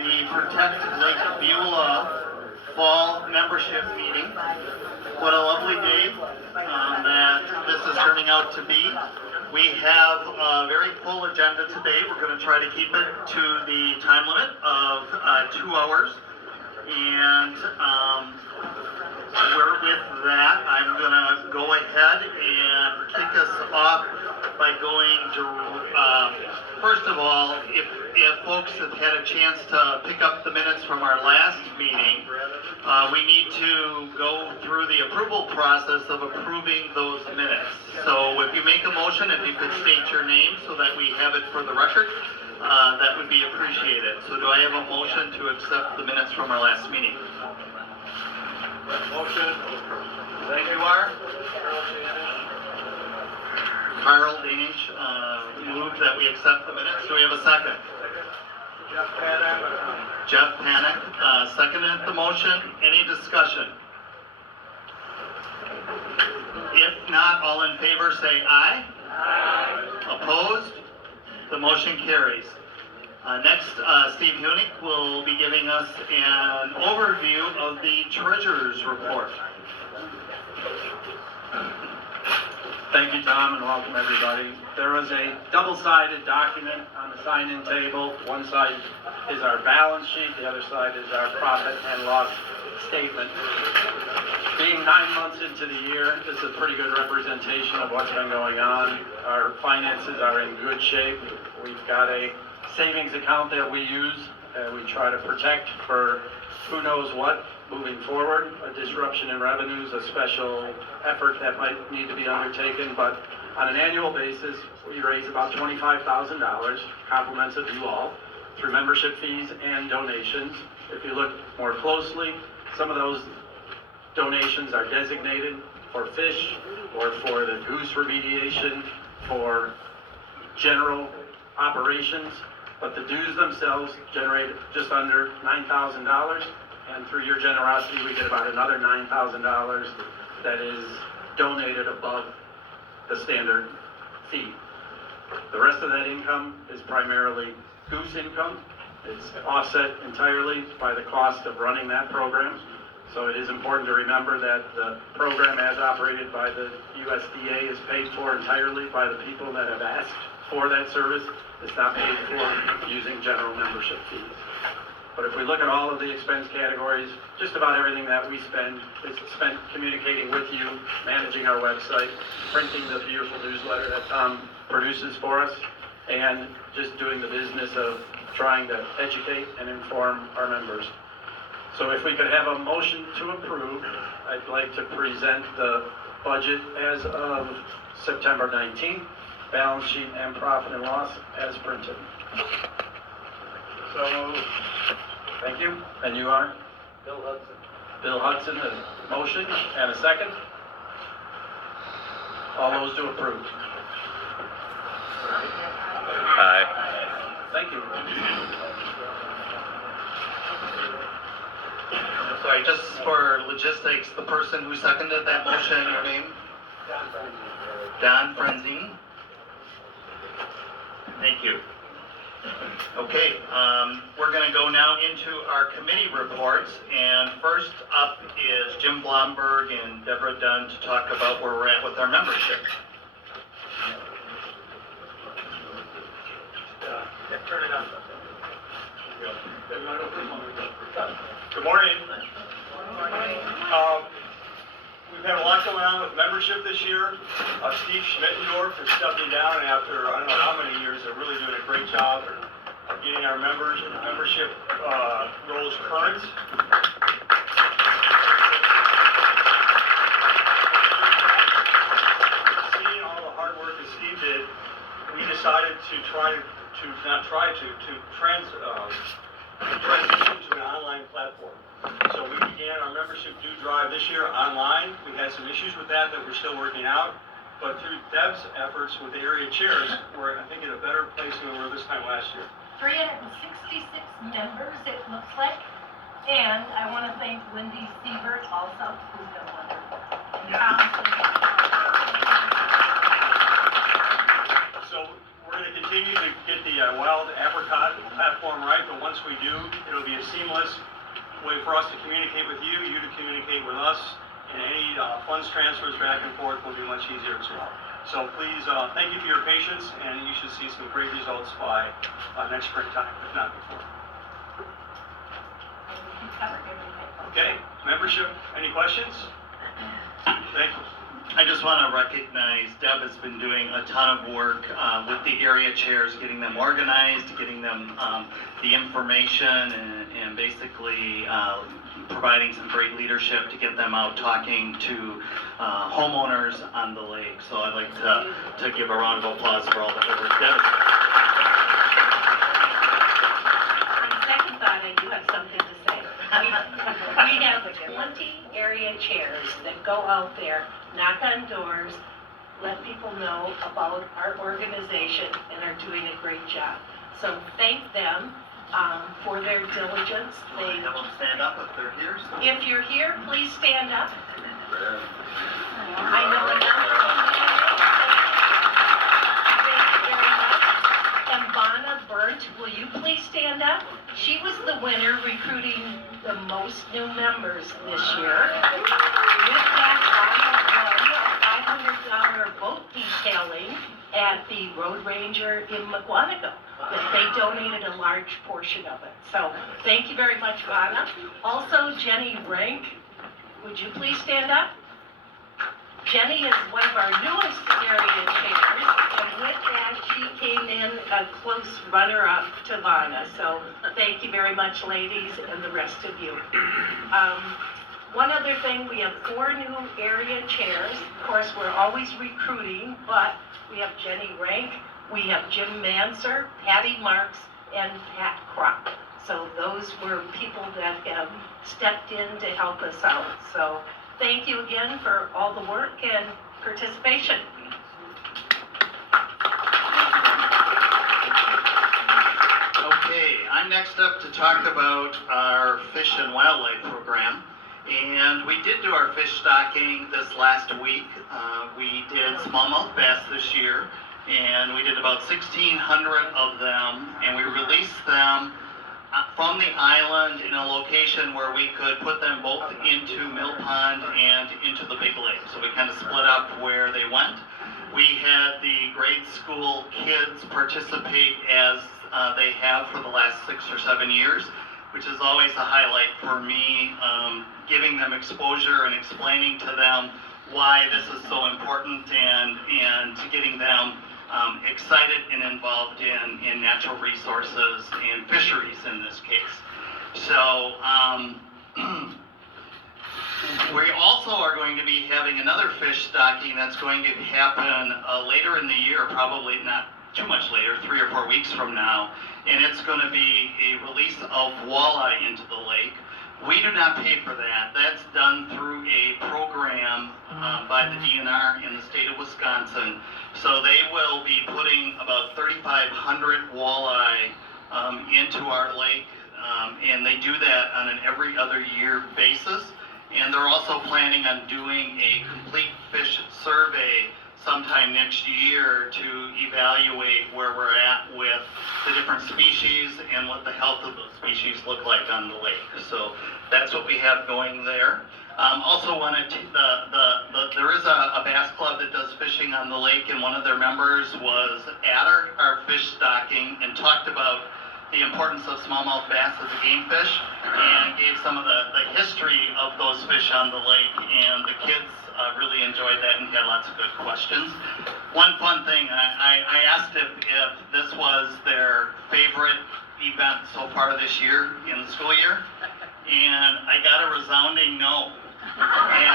The Protect Lake Beulah Fall Membership Meeting. What a lovely day that this is turning out to be. We have a very full agenda today. We're going to try to keep it to the time limit of 2 hours. And with that, I'm going to go ahead and kick us off by going to, first of all, if folks have had a chance to pick up the minutes from our last meeting, we need to go through the approval process of approving those minutes. So if you make a motion, if you could state your name so that we have it for the record, that would be appreciated. So do I have a motion to accept the minutes from our last meeting? Motion. Thank you, R. Carl Danish moved that we accept the minutes. Do we have a second? Jeff Panic seconded the motion. Any discussion? If not, all in favor say aye. Aye. Opposed? The motion carries. Next, Steve Hunick will be giving us an overview of the Treasurer's Report. Thank you, Tom, and welcome everybody. There was a double-sided document on the sign-in table. One side is our balance sheet, the other side is our profit and loss statement. Being 9 months into the year, this is a pretty good representation of what's been going on. Our finances are in good shape. We've got a savings account that we use. We try to protect for who knows what moving forward, a disruption in revenues, a special effort that might need to be undertaken, but on an annual basis, we raise about $25,000, compliments of you all, through membership fees and donations. If you look more closely, some of those donations are designated for fish or for the goose remediation, for general operations, but the dues themselves generate just under $9,000. And through your generosity, we get about another $9,000 that is donated above the standard fee. The rest of that income is primarily goose income. It's offset entirely by the cost of running that program. So it is important to remember that the program as operated by the USDA is paid for entirely by the people that have asked for that service. It's not paid for using general membership fees. But if we look at all of the expense categories, just about everything that we spend is spent communicating with you, managing our website, printing the beautiful newsletter that Tom produces for us, and just doing the business of trying to educate and inform our members. So if we could have a motion to approve, I'd like to present the budget as of September 19th, balance sheet and profit and loss as printed. So, thank you. And you are? Bill Hudson. Bill Hudson, a motion and a second. All those to approve. Aye. Thank you. Sorry, just for logistics, the person who seconded that motion, your name? Don Frenzine. Thank you. Okay, we're going to go now into our committee reports, and first up is Jim Blomberg and Deborah Dunn to talk about where we're at with our membership. Turn it on. Good morning. We've had a lot going on with membership this year. Steve Schmittendorf is stepping down after I don't know how many years. They're really doing a great job of getting our membership roles current. Seeing all the hard work that Steve did, we decided to transition to an online platform. So we began our membership due drive this year online. We had some issues with that we're still working out. But through Deb's efforts with the area chairs, we're, I think, in a better place than we were this time last year. 366 members, it looks like. And I want to thank Wendy Siebert also, who's been wonderful. So we're gonna continue to get the wild apricot platform right, but once we do, it'll be a seamless way for us to communicate with you, you to communicate with us, and any funds transfers back and forth will be much easier as well. So please, thank you for your patience, and you should see some great results by next springtime, if not before. You covered everything. Okay, membership, any questions? Thank you. I just want to recognize Deb has been doing a ton of work with the area chairs, getting them organized, getting them the information, and basically providing some great leadership to get them out talking to homeowners on the lake. So I'd like to give a round of applause for all the good work Deb has done. On second thought, I do have something to say. We have 20 area chairs that go out there, knock on doors, let people know about our organization, and are doing a great job. So thank them for their diligence. They have them stand up if they're here. So. If you're here, please stand up. I know another one. Thank you very much. And Vanna Burnt, will you please stand up? She was the winner recruiting the most new members this year. With that, Vanna won a $500 boat detailing at the Road Ranger in McWanago. They donated a large portion of it. So thank you very much, Vanna. Also, Jenny Rank, would you please stand up? Jenny is one of our newest area chairs, and with that, she came in a close runner-up to Vanna. So thank you very much, ladies, and the rest of you. One other thing, we have 4 new area chairs. Of course, we're always recruiting, but we have Jenny Rank, we have Jim Manser, Patty Marks, and Pat Kropp. So those were people that have stepped in to help us out. So thank you again for all the work and participation. Okay, I'm next up to talk about our Fish and Wildlife program. And we did do our fish stocking this last week. We did smallmouth bass this year, and we did about 1,600 of them, and we released them from the island in a location where we could put them both into Mill Pond and into the Big Lake. So we kind of split up where they went. We had the grade school kids participate as they have for the last 6 or 7 years, which is always a highlight for me, giving them exposure and explaining to them why this is so important and getting them excited and involved in natural resources and fisheries in this case. So we also are going to be having another fish stocking that's going to happen later in the year, probably not too much later, 3 or 4 weeks from now, and it's going to be a release of walleye into the lake. We do not pay for that. That's done through a program by the DNR in the state of Wisconsin. So they will be putting about 3,500 walleye into our lake, and they do that on an every other year basis. And they're also planning on doing a complete fish survey sometime next year to evaluate where we're at with the different species and what the health of those species look like on the lake. So that's what we have going there. Also wanted to, there is a bass club that does fishing on the lake, and one of their members was at our fish stocking and talked about the importance of smallmouth bass as a game fish, and gave some of the history of those fish on the lake, and the kids really enjoyed that and had lots of good questions. One fun thing, I asked if this was their favorite event so far this year in the school year, and I got a resounding no. And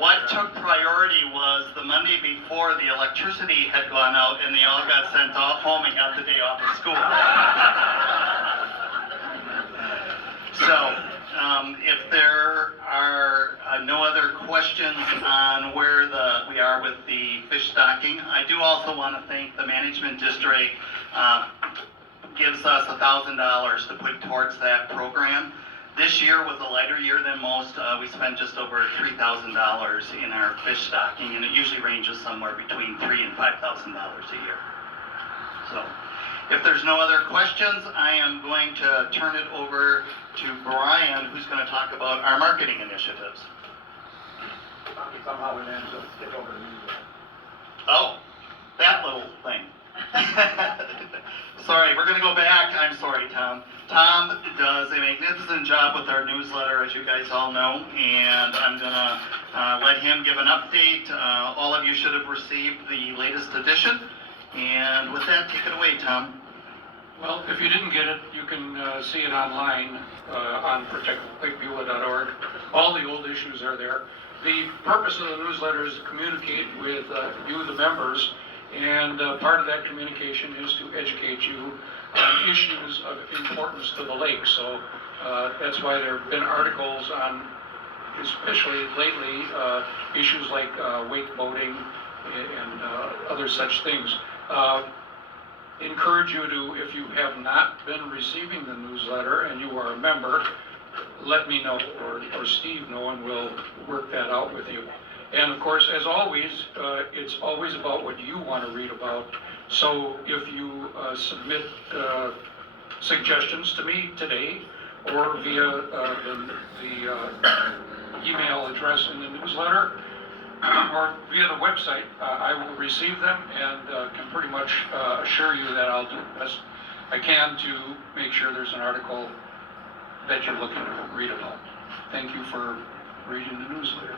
what took priority was the Monday before the electricity had gone out and they all got sent off home and got the day off of school. So, if there are no other questions on where we are with the fish stocking, I do also want to thank the management district. Gives us $1,000 to put towards that program. This year was a lighter year than most. We spent just over $3,000 in our fish stocking, and it usually ranges somewhere between $3,000 and $5,000 a year. So, if there's no other questions, I am going to turn it over to Brian, who's going to talk about our marketing initiatives. Somehow we managed to skip over the newsletter. Oh, that little thing. Sorry, we're gonna go back. I'm sorry, Tom. Tom does a magnificent job with our newsletter, as you guys all know, and I'm gonna let him give an update. All of you should have received the latest edition, and with that, take it away, Tom. Well, if you didn't get it, you can see it online on protectlakebeulah.org. All the old issues are there. The purpose of the newsletter is to communicate with you, the members, and part of that communication is to educate you on issues of importance to the lake. So that's why there have been articles on, especially lately, issues like wake boating and other such things. Encourage you to, if you have not been receiving the newsletter and you are a member, let me know or Steve know, and we'll work that out with you. And of course, as always, it's always about what you want to read about. So if you submit suggestions to me today or via the email address in the newsletter or via the website, I will receive them and can pretty much assure you that I'll do the best I can to make sure there's an article that you're looking to read about. Thank you for reading the newsletter.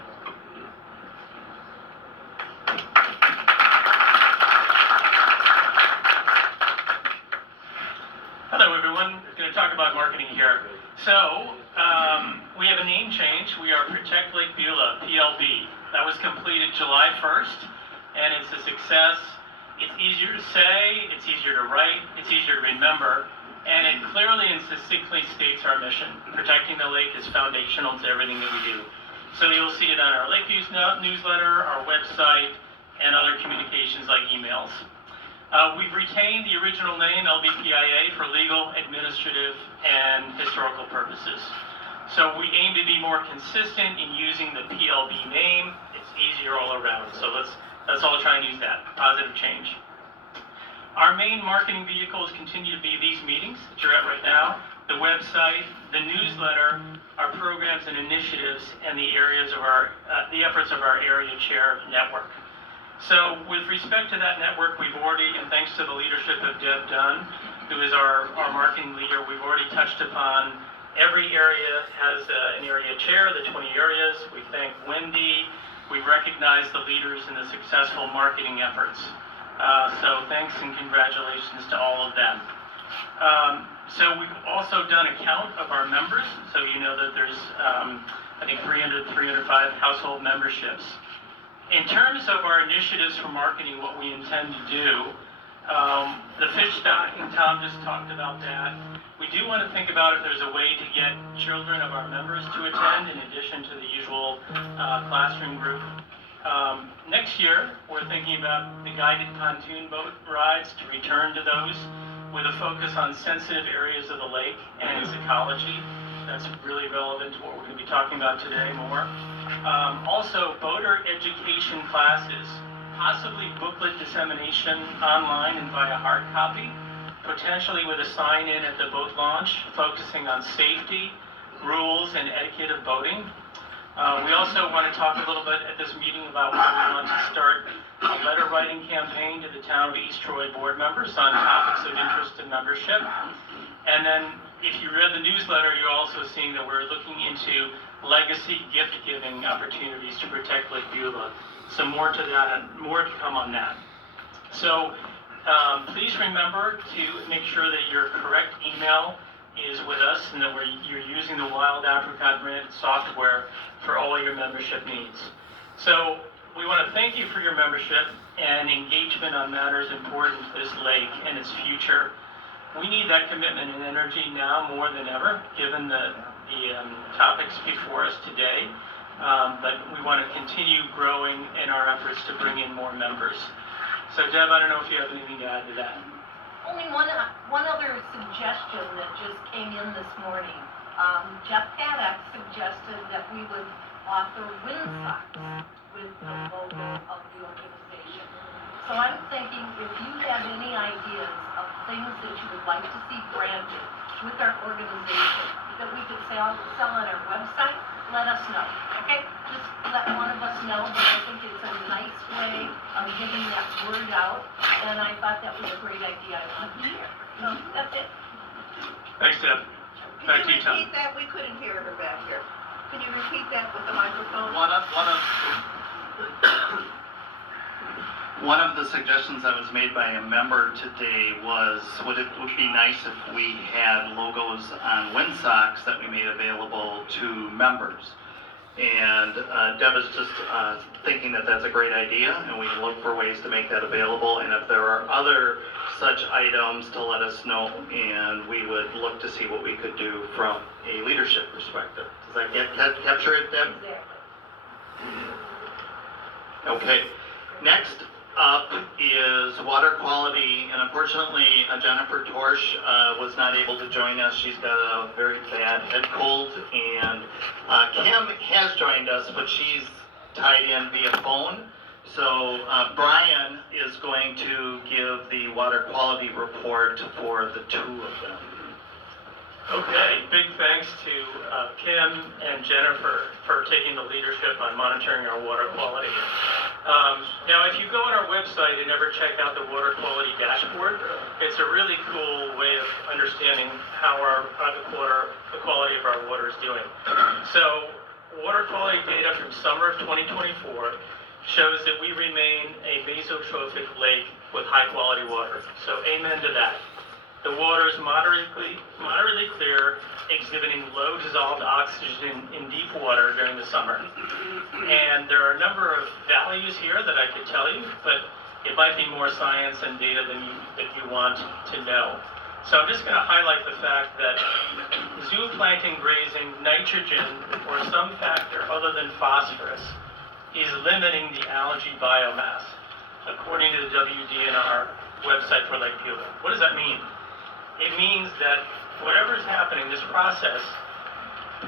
Hello everyone, we're going to talk about marketing here. So, we have a name change. We are Protect Lake Beulah, PLB. That was completed July 1st, and it's a success. It's easier to say, it's easier to write, it's easier to remember, and it clearly and succinctly states our mission. Protecting the lake is foundational to everything that we do. So you'll see it on our Lake Views newsletter, our website, and other communications like emails. We've retained the original name, LBPIA, for legal, administrative, and historical purposes. So we aim to be more consistent in using the PLB name. It's easier all around. So let's all try and use that. Positive change. Our main marketing vehicles continue to be these meetings that you're at right now, the website, the newsletter, our programs and initiatives, and the areas of the efforts of our area chair network. So with respect to that network, we've already, and thanks to the leadership of Deb Dunn, who is our marketing leader, we've already touched upon every area has an area chair, the 20 areas. We thank Wendy. We recognize the leaders in the successful marketing efforts. So thanks and congratulations to all of them. So we've also done a count of our members. So you know that there's, I think 305 household memberships. In terms of our initiatives for marketing, what we intend to do, the fish stocking, Tom just talked about that. We do want to think about if there's a way to get children of our members to attend in addition to the usual classroom group. Next year, we're thinking about the guided pontoon boat rides, to return to those with a focus on sensitive areas of the lake and its ecology. That's really relevant to what we're going to be talking about today more. Also, boater education classes, possibly booklet dissemination online and via hard copy, potentially with a sign-in at the boat launch, focusing on safety, rules, and etiquette of boating. We also want to talk a little bit at this meeting about whether we want to start a letter writing campaign to the town of East Troy board members on topics of interest and membership. And then if you read the newsletter, you're also seeing that we're looking into legacy gift giving opportunities to protect Lake Beulah. So more to that and more to come on that. So please remember to make sure that your correct email is with us and that you're using the Wild Apricot branded software for all your membership needs. So we want to thank you for your membership and engagement on matters important to this lake and its future. We need that commitment and energy now more than ever, given the topics before us today. But we want to continue growing in our efforts to bring in more members. So Deb, I don't know if you have anything to add to that. Only one other suggestion that just came in this morning. Jeff Paddock suggested that we would offer wind socks with the logo of the organization. So I'm thinking if you have any ideas of things that you would like to see branded with our organization that we could sell on our website, let us know, okay? Just let one of us know, but I think it's a nice way of getting that word out, and I thought that was a great idea. I wanted to hear. So that's it. Thanks, Deb. Back to you, Tom. Can you repeat that? We couldn't hear her back here. Can you repeat that with the microphone? One of the suggestions that was made by a member today was, would be nice if we had logos on wind socks that we made available to members. And Deb is just thinking that that's a great idea, and we can look for ways to make that available. And if there are other such items, to let us know, and we would look to see what we could do from a leadership perspective. Does that capture it, Deb? Okay. Next up is water quality, and unfortunately Jennifer Torsch was not able to join us. She's got a very bad head cold, and Kim has joined us, but she's tied in via phone. So Brian is going to give the water quality report for the two of them. Okay, big thanks to Kim and Jennifer for taking the leadership on monitoring our water quality. Now, if you go on our website and never check out the water quality dashboard, it's a really cool way of understanding how the quality of our water is doing. So, water quality data from summer of 2024 shows that we remain a mesotrophic lake with high quality water. So, amen to that. The water is moderately clear, exhibiting low dissolved oxygen in deep water during the summer. And there are a number of values here that I could tell you, but it might be more science and data that you want to know. So I'm just going to highlight the fact that zooplankton grazing nitrogen or some factor other than phosphorus is limiting the algae biomass, according to the WDNR website for Lake Beulah. What does that mean? It means that whatever is happening, this process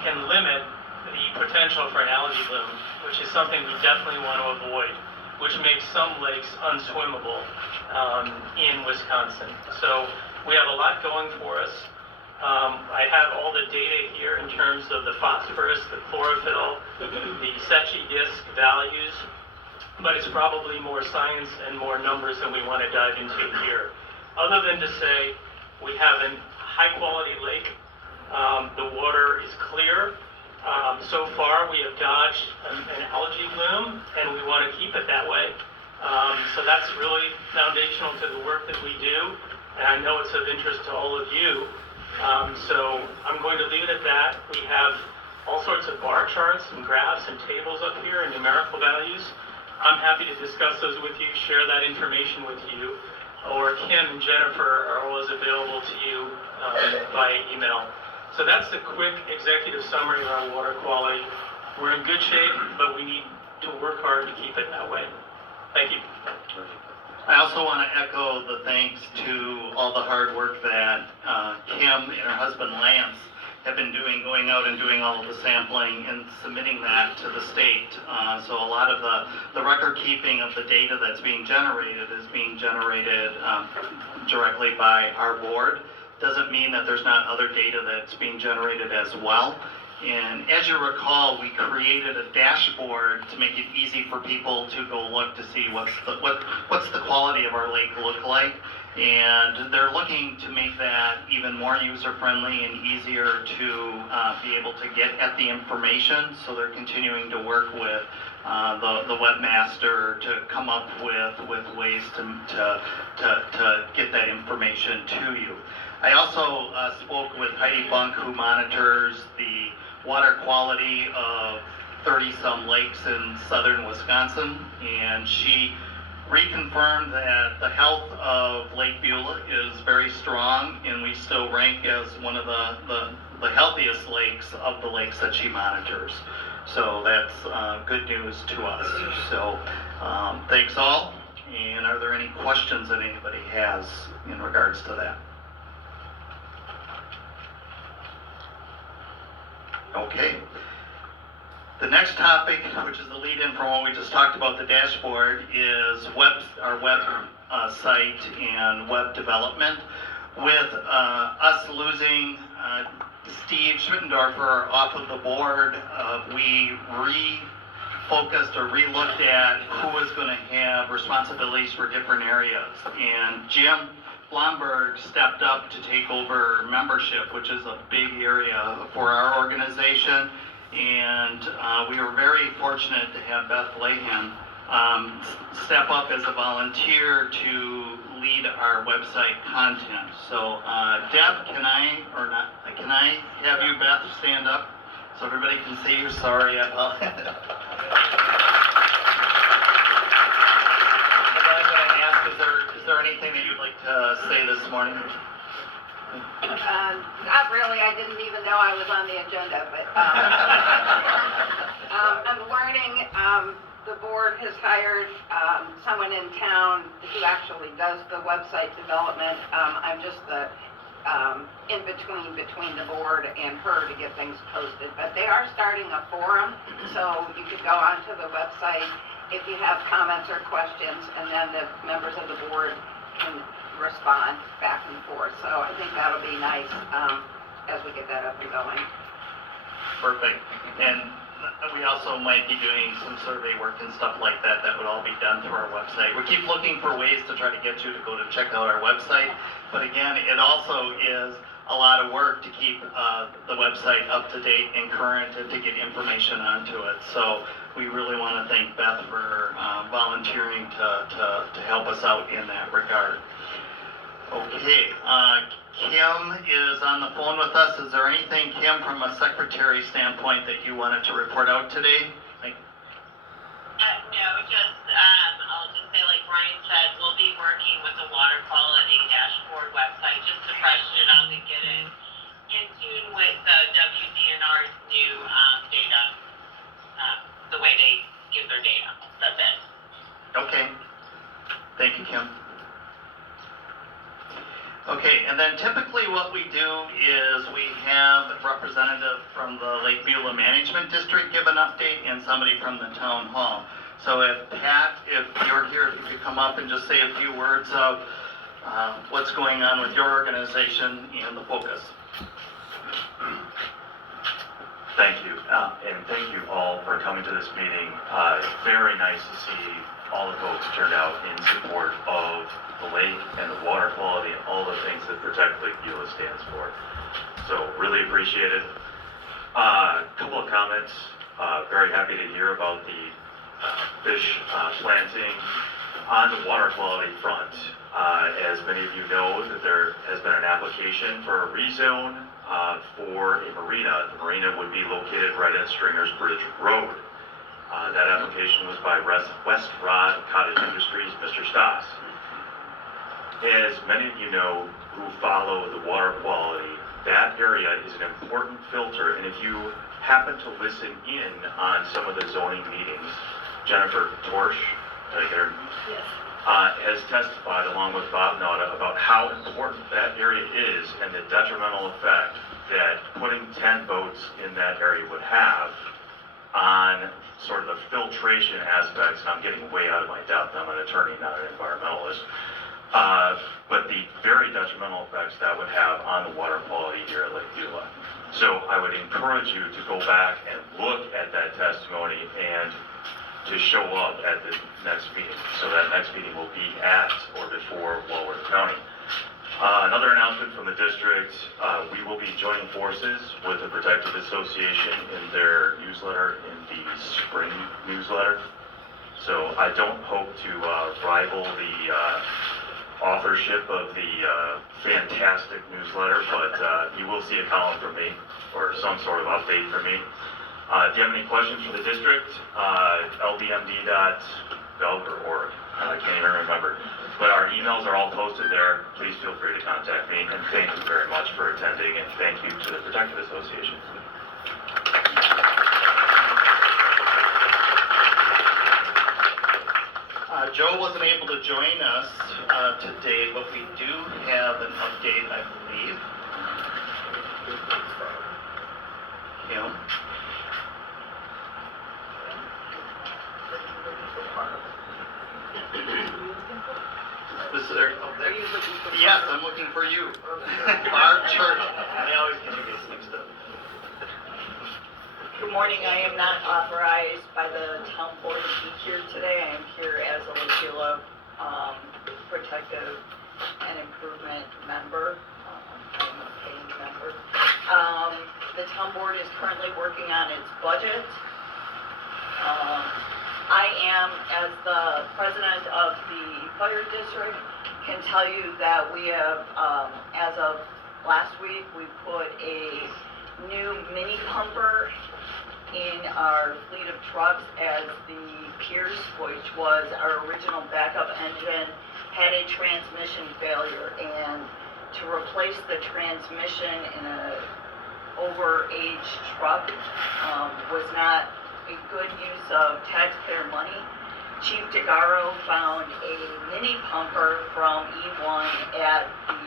can limit the potential for an algae bloom, which is something we definitely want to avoid, which makes some lakes unswimmable in Wisconsin. So we have a lot going for us. I have all the data here in terms of the phosphorus, the chlorophyll, the Secchi disc values, but it's probably more science and more numbers than we want to dive into here. Other than to say, we have a high-quality lake. The water is clear. So far, we have dodged an algae bloom, and we want to keep it that way. So that's really foundational to the work that we do, and I know it's of interest to all of you. So I'm going to leave it at that. We have all sorts of bar charts and graphs and tables up here and numerical values. I'm happy to discuss those with you, share that information with you, or Kim and Jennifer are always available to you via email. So that's the quick executive summary of our water quality. We're in good shape, but we need to work hard to keep it that way. Thank you. I also want to echo the thanks to all the hard work that Kim and her husband Lance have been doing, going out and doing all of the sampling and submitting that to the state. So a lot of the record keeping of the data that's being generated is being generated directly by our board. Doesn't mean that there's not other data that's being generated as well. And as you recall, we created a dashboard to make it easy for people to go look to see what's the quality of our lake look like. And they're looking to make that even more user-friendly and easier to be able to get at the information. So they're continuing to work with the webmaster to come up with ways to get that information to you. I also spoke with Heidi Bunk, who monitors the water quality of 30-some lakes in southern Wisconsin, and she reconfirmed that the health of Lake Beulah is very strong, and we still rank as one of the healthiest lakes of the lakes that she monitors. So that's good news to us. So thanks all, and are there any questions that anybody has in regards to that? Okay. The next topic, which is the lead-in from what we just talked about, the dashboard, is our web site and web development. With us losing Steve Schmittendorfer off of the board, we refocused or re-looked at who was going to have responsibilities for different areas. And Jim Blomberg stepped up to take over membership, which is a big area for our organization. And we were very fortunate to have Beth Lahan step up as a volunteer to lead our website content. So Deb, can I have you, Beth, stand up so everybody can see you? Sorry, And then I'm going to ask, is there anything that you'd like to say this morning? Not really, I didn't even know I was on the agenda, but, I'm learning, the board has hired, someone in town who actually does the website development. I'm just the, between the board and her to get things posted, but they are starting a forum, so you could go onto the website if you have comments or questions, and then the members of the board can respond back and forth. So I think that'll be nice as we get that up and going. Perfect. And we also might be doing some survey work and stuff like that. That would all be done through our website. We keep looking for ways to try to get you to go to check out our website. But again, it also is a lot of work to keep the website up to date and current and to get information onto it. So we really want to thank Beth for volunteering to help us out in that regard. Okay, Kim is on the phone with us. Is there anything, Kim, from a secretary standpoint that you wanted to report out today? No, just, I'll just say, like Brian said, we'll be working with the water quality dashboard website just to freshen it up and get it in tune with the WDNR's new data, the way they give their data. That's it. Okay. Thank you, Kim. Okay, and then typically what we do is we have a representative from the Lake Beulah Management District give an update and somebody from the town hall. So if Pat, if you're here, if you could come up and just say a few words of what's going on with your organization and the focus. Thank you, and thank you all for coming to this meeting. It's very nice to see all the folks turned out in support of the lake and the water quality and all the things that Protect Lake Beulah stands for. So really appreciate it. A couple of comments. Very happy to hear about the fish planting on the water quality front. As many of you know, that there has been an application for a rezone for a marina. The marina would be located right at Stringer's Bridge Road. That application was by West Rod Cottage Industries, Mr. Stoss. As many of you know who follow the water quality, that area is an important filter, and if you happen to listen in on some of the zoning meetings, Jennifer Torsch, right there, Yes. has testified along with Bob Nauta about how important that area is and the detrimental effect that putting 10 boats in that area would have on sort of the filtration aspects. And I'm getting way out of my depth. I'm an attorney, not an environmentalist. But the very detrimental effects that would have on the water quality here at Lake Beulah. So I would encourage you to go back and look at that testimony and to show up at the next meeting. So that next meeting will be at or before Walworth County. Another announcement from the district, we will be joining forces with the Protective Association in their newsletter, in the spring newsletter. So I don't hope to rival the authorship of the fantastic newsletter, but you will see a column from me or some sort of update from me. If you have any questions for the district, lbmd.gov or org. I can't even remember. But our emails are all posted there. Please feel free to contact me. And thank you very much for attending, and thank you to the Protective Association. Joe wasn't able to join us today, but we do have an update, I believe. Kim? morning. I am not authorized by the town board to be here today. I am here as a Lake Beulah protective and improvement member. I'm a paying member. The town board is currently working on its budget. I am, as the president of the fire district, can tell you that we have, as of last week, we put a new mini pumper in our fleet of trucks, as the Pierce, which was our original backup engine, had a transmission failure, and to replace the transmission in a over-aged truck was not a good use of taxpayer money. Chief DeGaro found a mini pumper from E1 at the,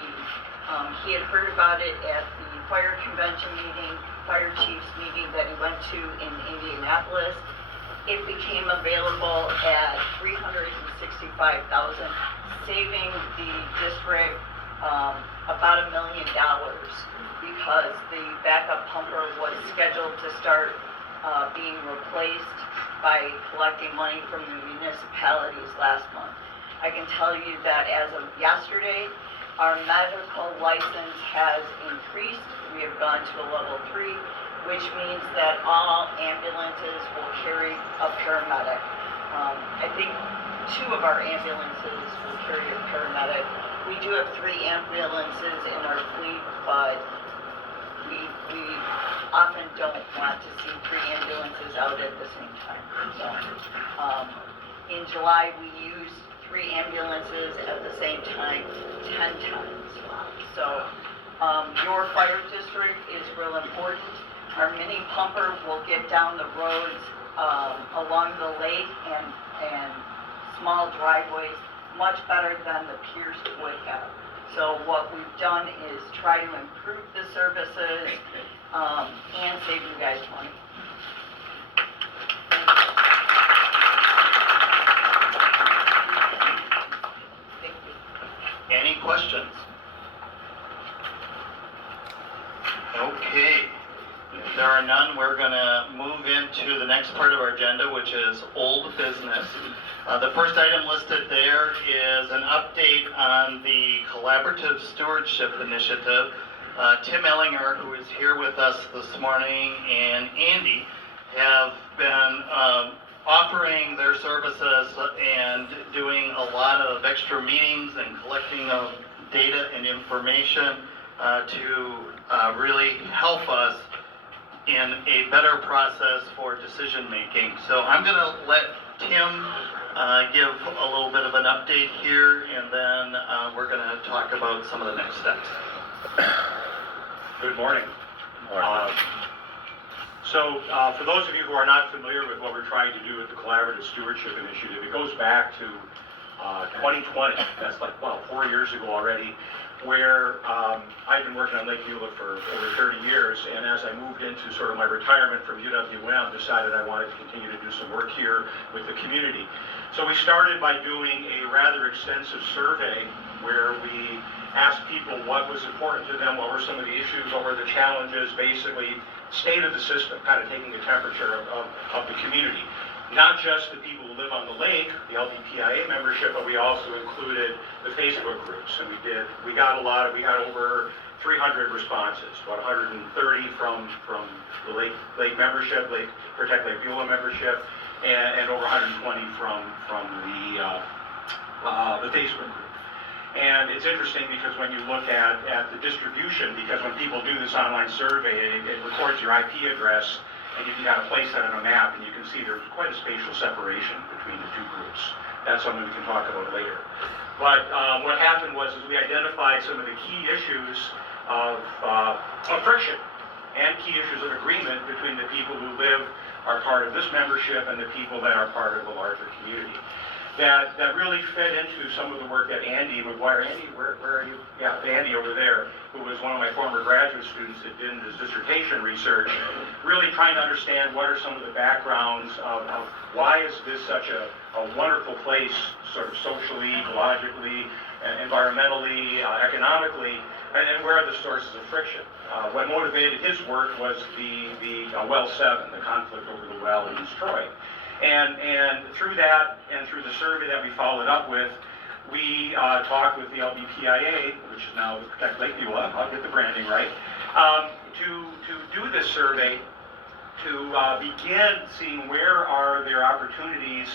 he had heard about it at the fire convention meeting, fire chiefs meeting that he went to in Indianapolis. It became available at $365,000, saving the district about $1 million, because the backup pumper was scheduled to start being replaced by collecting money from the municipalities last month. I can tell you that as of yesterday, our medical license has increased. We have gone to a level 3, which means that all ambulances will carry a paramedic. I think 2 of our ambulances will carry a paramedic. We do have 3 ambulances in our fleet, but we often don't want to see 3 ambulances out at the same time. So, in July, we used 3 ambulances at the same time 10 times. So, your fire district is real important. Our mini pumper will get down the roads along the lake and small driveways much better than the Pierce would have. So what we've done is try to improve the services and save you guys money. Thank you. Any questions? Okay. If there are none, we're going to move into the next part of our agenda, which is old business. The first item listed there is an update on the Collaborative Stewardship Initiative. Tim Ellinger, who is here with us this morning, and Andy have been offering their services and doing a lot of extra meetings and collecting of data and information to really help us in a better process for decision making. So I'm going to let Tim give a little bit of an update here, and then we're going to talk about some of the next steps. Good morning. For those of you who are not familiar with what we're trying to do with the Collaborative Stewardship Initiative, it goes back to 2020. That's like, 4 years ago already, where I've been working on Lake Beulah for over 30 years, and as I moved into sort of my retirement from UWM, decided I wanted to continue to do some work here with the community. So we started by doing a rather extensive survey where we asked people what was important to them, what were some of the issues, what were the challenges, basically state of the system, kind of taking a temperature of the community. Not just the people who live on the lake, the LBPIA membership, but we also included the Facebook groups. And we got over 300 responses, about 130 from the Lake membership, Protect Lake Beulah membership, and over 120 from the Facebook group. And it's interesting because when you look at the distribution, because when people do this online survey, it records your IP address, and you can kind of place that on a map, and you can see there's quite a spatial separation between the 2 groups. That's something we can talk about later. But what happened was we identified some of the key issues of friction and key issues of agreement between the people who are part of this membership and the people that are part of the larger community. that really fed into some of the work that Andy McGuire, Andy, where are you? Yeah, Andy over there, who was one of my former graduate students that did his dissertation research, really trying to understand what are some of the backgrounds of why is this such a wonderful place, sort of socially, ecologically, environmentally, economically, and where are the sources of friction. What motivated his work was the Well 7, the conflict over the well in East Troy. And through that, and through the survey that we followed up with, we talked with the LBPIA, which is now the Protect Lake Beulah, I'll get the branding right, to do this survey, to begin seeing where are there opportunities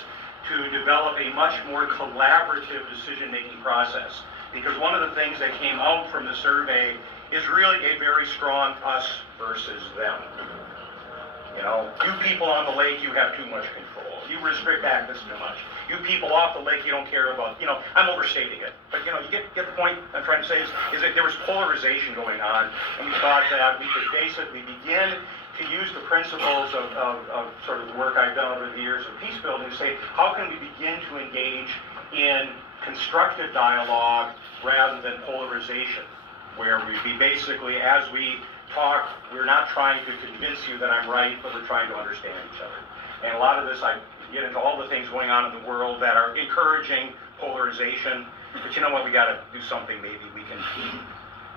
to develop a much more collaborative decision-making process. Because one of the things that came out from the survey is really a very strong us versus them. You know, you people on the lake, you have too much control. You restrict access too much. You people off the lake, you don't care about, you know, I'm overstating it. But, you know, you get the point I'm trying to say is that there was polarization going on, and we thought that we could basically begin to use the principles of sort of the work I've done over the years of peace building to say, how can we begin to engage in constructive dialogue rather than polarization, where we basically, as we talk, we're not trying to convince you that I'm right, but we're trying to understand each other. And a lot of this, I get into all the things going on in the world that are encouraging polarization, but you know what, we got to do something. Maybe we can,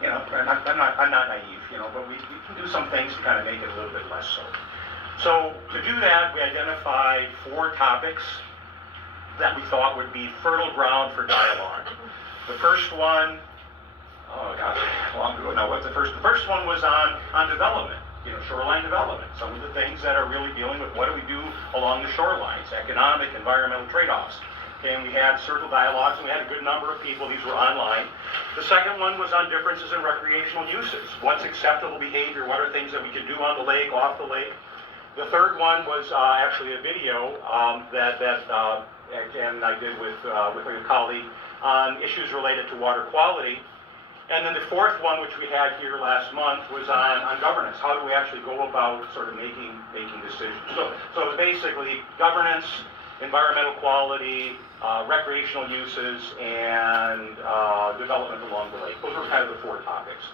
you know, I'm not naive, you know, but we can do some things to kind of make it a little bit less so. So to do that, we identified 4 topics that we thought would be fertile ground for dialogue. The first one, oh gosh, long ago now, what's the first? The first one was on development, you know, shoreline development. Some of the things that are really dealing with what do we do along the shorelines, economic, environmental trade-offs. Okay, and we had circle dialogues, and we had a good number of people. These were online. The second one was on differences in recreational uses. What's acceptable behavior? What are things that we can do on the lake, off the lake? The third one was actually a video that again I did with a colleague on issues related to water quality. And then the fourth one, which we had here last month, was on governance. How do we actually go about sort of making decisions? So it's basically governance, environmental quality, recreational uses, and development along the lake. Those were kind of the 4 topics.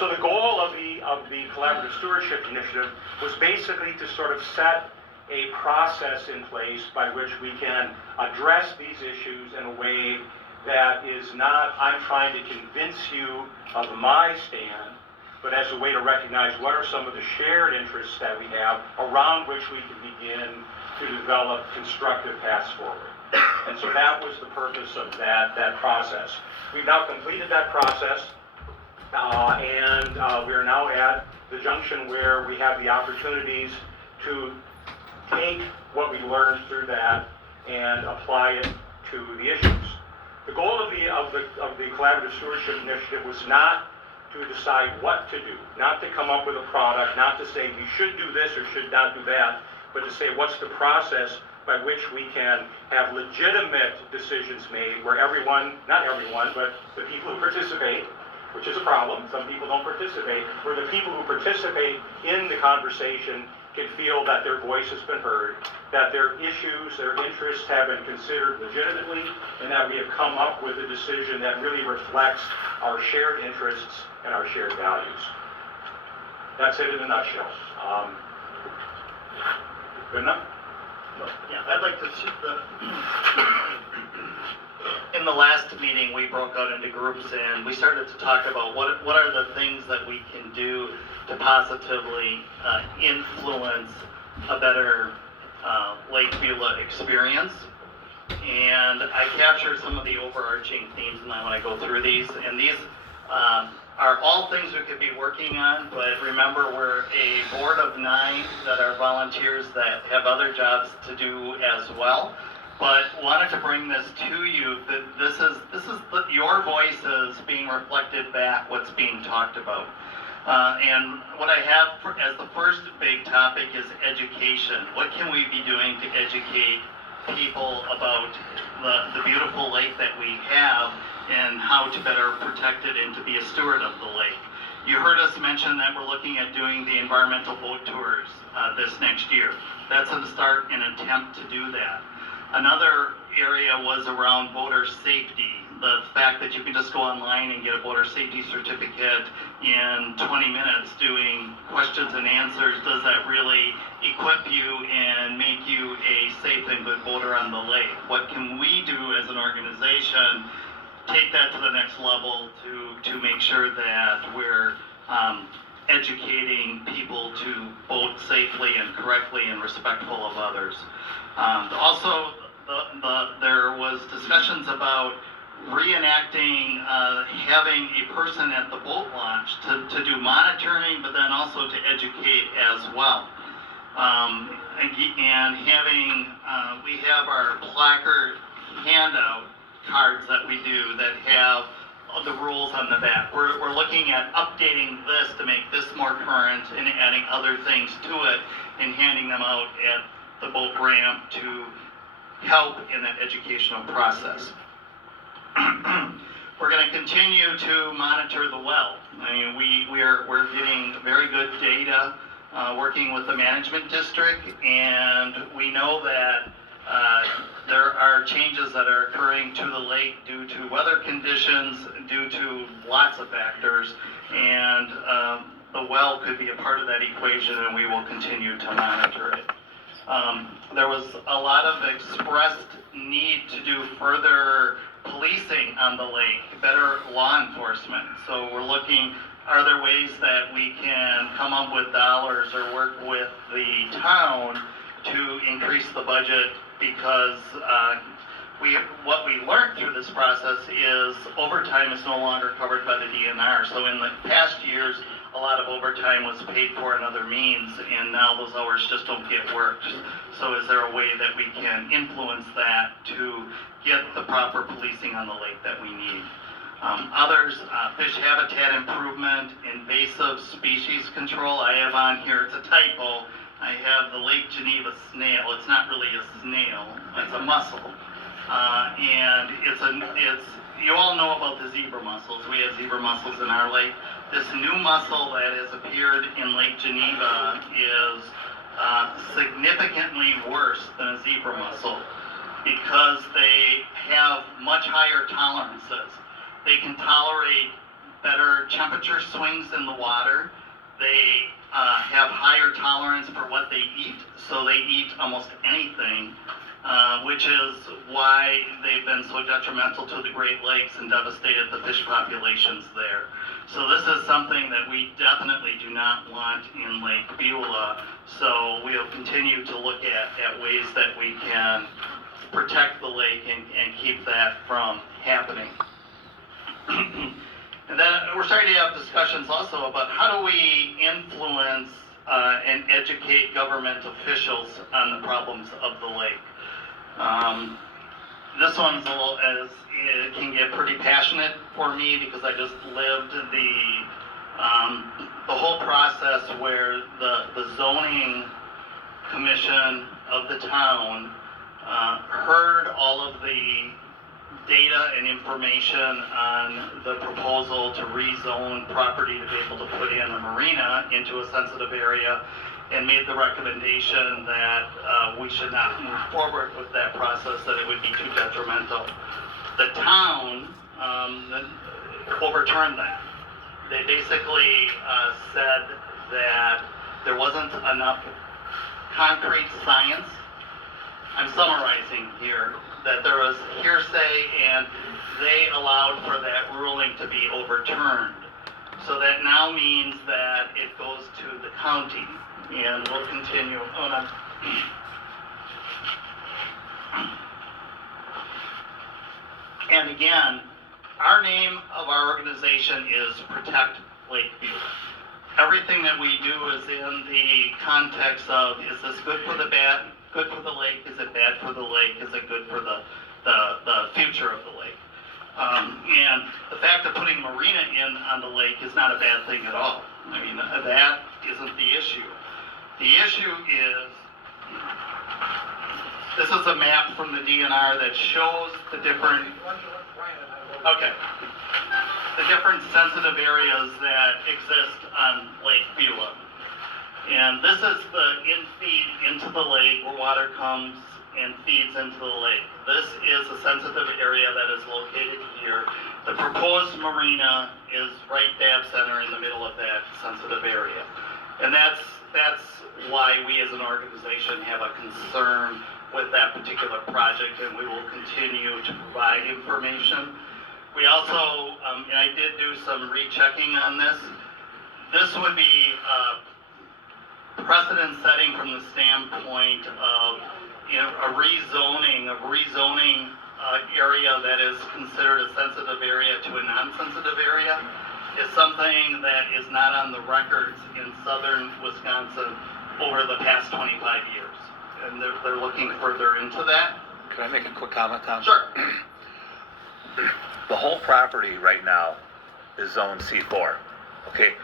So the goal of the Collaborative Stewardship Initiative was basically to sort of set a process in place by which we can address these issues in a way that is not, I'm trying to convince you of my stand, but as a way to recognize what are some of the shared interests that we have around which we can begin to develop constructive paths forward. And so that was the purpose of that process. We've now completed that process, and we are now at the junction where we have the opportunities to take what we learned through that and apply it to the issues. The goal of the Collaborative Stewardship Initiative was not to decide what to do, not to come up with a product, not to say you should do this or should not do that, but to say what's the process by which we can have legitimate decisions made where everyone, not everyone, but the people who participate, which is a problem, some people don't participate, where the people who participate in the conversation can feel that their voice has been heard, that their issues, their interests have been considered legitimately, and that we have come up with a decision that really reflects our shared interests and our shared values. That's it in a nutshell. Good enough? Yeah, I'd like to see in the last meeting, we broke out into groups and we started to talk about what are the things that we can do to positively influence a better Lake Beulah experience. And I captured some of the overarching themes, and I want to go through these. And these are all things we could be working on, but remember, we're a board of 9 that are volunteers that have other jobs to do as well. But wanted to bring this to you, that this is your voices being reflected back what's being talked about. And what I have as the first big topic is education. What can we be doing to educate people about the beautiful lake that we have and how to better protect it and to be a steward of the lake? You heard us mention that we're looking at doing the environmental boat tours this next year. That's a start, an attempt to do that. Another area was around voter safety. The fact that you can just go online and get a voter safety certificate in 20 minutes doing questions and answers, does that really equip you and make you a safe and good voter on the lake? What can we do as an organization, take that to the next level to make sure that we're educating people to vote safely and correctly and respectful of others? Also, there was discussions about reenacting having a person at the boat launch to do monitoring, but then also to educate as well. And having, we have our placard handout cards that we do that have the rules on the back. We're looking at updating this to make this more current and adding other things to it and handing them out at the boat ramp to help in that educational process. We're going to continue to monitor the well. I mean, we're getting very good data working with the management district, and we know that there are changes that are occurring to the lake due to weather conditions, due to lots of factors, and the well could be a part of that equation, and we will continue to monitor it. There was a lot of expressed need to do further policing on the lake, better law enforcement. So we're looking, are there ways that we can come up with dollars or work with the town to increase the budget? Because what we learned through this process is overtime is no longer covered by the DNR. So in the past years, a lot of overtime was paid for in other means, and now those hours just don't get worked. So is there a way that we can influence that to get the proper policing on the lake that we need? Others, fish habitat improvement, invasive species control. I have on here, it's a typo, I have the Lake Geneva snail. It's not really a snail, it's a mussel. And you all know about the zebra mussels. We have zebra mussels in our lake. This new mussel that has appeared in Lake Geneva is significantly worse than a zebra mussel because they have much higher tolerances. They can tolerate better temperature swings in the water. They have higher tolerance for what they eat, so they eat almost anything, which is why they've been so detrimental to the Great Lakes and devastated the fish populations there. So this is something that we definitely do not want in Lake Beulah, so we'll continue to look at ways that we can protect the lake and keep that from happening. And then we're starting to have discussions also about how do we influence and educate government officials on the problems of the lake. This one's a little, it can get pretty passionate for me because I just lived the whole process where the zoning commission of the town heard all of the data and information on the proposal to rezone property to be able to put in a marina into a sensitive area, and made the recommendation that we should not move forward with that process, that it would be too detrimental. The town overturned that. They basically said that there wasn't enough concrete science. I'm summarizing here, that there was hearsay, and they allowed for that ruling to be overturned. So that now means that it goes to the county, and we'll continue. Oh, no. And again, our name of our organization is Protect Lake Beulah. Everything that we do is in the context of, is this good for the good for the lake? Is it bad for the lake? Is it good for the future of the lake? And the fact of putting marina in on the lake is not a bad thing at all. I mean, that isn't the issue. The issue is, this is a map from the DNR that shows the different, the different sensitive areas that exist on Lake Beulah. And this is the infeed into the lake where water comes and feeds into the lake. This is a sensitive area that is located here. The proposed marina is right dab center in the middle of that sensitive area. And that's why we as an organization have a concern with that particular project, and we will continue to provide information. We also, and I did do some rechecking on this. This would be precedent setting from the standpoint of, you know, a rezoning area that is considered a sensitive area to a non-sensitive area is something that is not on the records in southern Wisconsin over the past 25 years. And they're looking further into that. Can I make a quick comment, Tom? Sure. The whole property right now is zone C4, okay?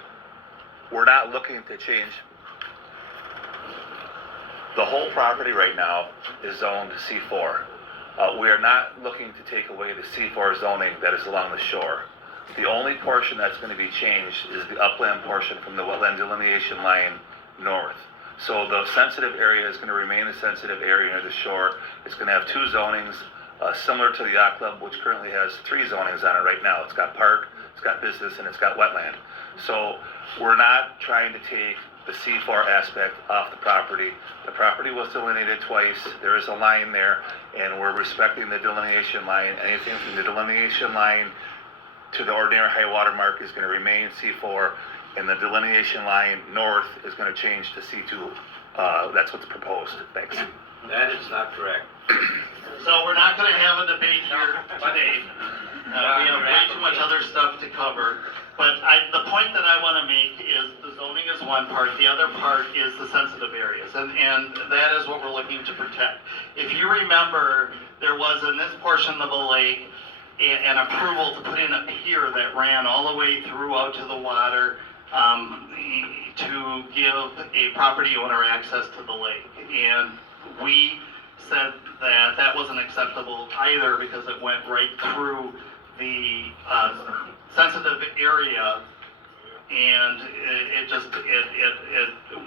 We're not looking to change. The whole property right now is zoned C4. We are not looking to take away the C4 zoning that is along the shore. The only portion that's going to be changed is the upland portion from the wetland delineation line north. So the sensitive area is going to remain a sensitive area near the shore. It's going to have two zonings, similar to the yacht club, which currently has three zonings on it right now. It's got park, it's got business, and it's got wetland. So we're not trying to take the C4 aspect off the property. The property was delineated twice. There is a line there, and we're respecting the delineation line. Anything from the delineation line to the ordinary high water mark is going to remain C4, and the delineation line north is going to change to C2. That's what's proposed. Thanks. That is not correct. So we're not going to have a debate here today. We have way too much other stuff to cover. But the point that I want to make is the zoning is one part. The other part is the sensitive areas. And that is what we're looking to protect. If you remember, there was in this portion of the lake an approval to put in a pier that ran all the way through out to the water to give a property owner access to the lake. And we said that that wasn't acceptable either because it went right through the sensitive area, and it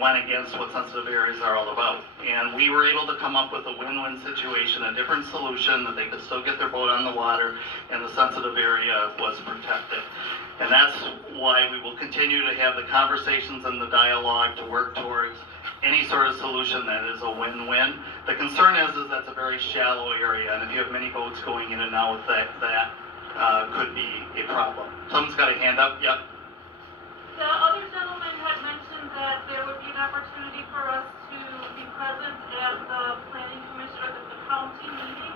went against what sensitive areas are all about. And we were able to come up with a win-win situation, a different solution that they could still get their boat on the water, and the sensitive area was protected. And that's why we will continue to have the conversations and the dialogue to work towards any sort of solution that is a win-win. The concern is that's a very shallow area, and if you have many boats going in and out, that could be a problem. Someone's got a hand up, yep. The other gentleman had mentioned that there would be an opportunity for us to be present at the planning commission or the county meeting.